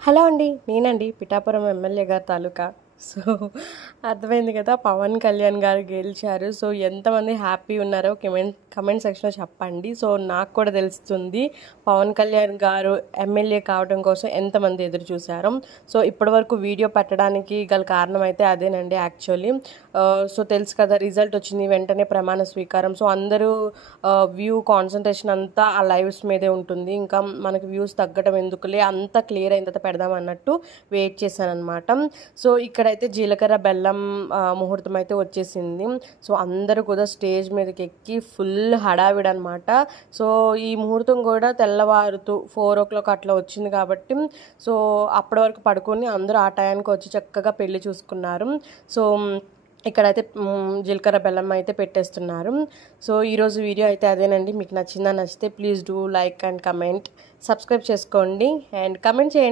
Hello అండి. నేనండి Pithapuram MLA గారి తాలూకా. సో, అర్థమైంది కదా! పవన్ కళ్యాణ్ గారు గెలిచారు. సో, ఎంతమంది హ్యాపీ ఉన్నారో కమెంట్ సెక్షన్‌లో చెప్పండి. సో, నాకు కూడా తెలుస్తుంది పవన్ కళ్యాణ్ గారు ఎమ్మెల్యే కావడం కోసం ఎంతమంది ఎదురు చూసారో. సో, ఇప్పటివరకు వీడియో పెట్టడానికి గల కారణం అయితే అదేనండి యాక్చువల్లీ. సో, తెలుసు కదా రిజల్ట్ వచ్చింది వెంటనే ప్రమాణ స్వీకారం. సో, అందరూ కాన్సంట్రేషన్ అంతా ఆ లైవ్స్ మీదే ఉంటుంది. ఇంకా మనకి వ్యూస్ తగ్గడం ఎందుకులే అంతా క్లియర్ అయిన తర్వాత పెడదాం అన్నట్టు వెయిట్ చేశాననమాట. సో, ఇక్కడైతే జీలకర్ర బెల్లం ముహూర్తం అయితే వచ్చేసింది. సో, అందరూ కూడా స్టేజ్ మీదకి ఎక్కి ఫుల్ హడావిడనమాట. సో, ఈ ముహూర్తం కూడా తెల్లవారుతూ 4:00 అట్లా వచ్చింది కాబట్టి సో, అప్పటి వరకు పడుకొని అందరూ ఆ టయానికి వచ్చి చక్కగా పెళ్లి చూసుకున్నారు. సో, ఇక్కడైతే జీలకర్ర బెల్లం అయితే పెట్టేస్తున్నారు. సో, ఈరోజు వీడియో అయితే అదేనండి. మీకు నచ్చితే please do like and comment, subscribe చేసుకోండి అండ్ కమెంట్ చేయండి.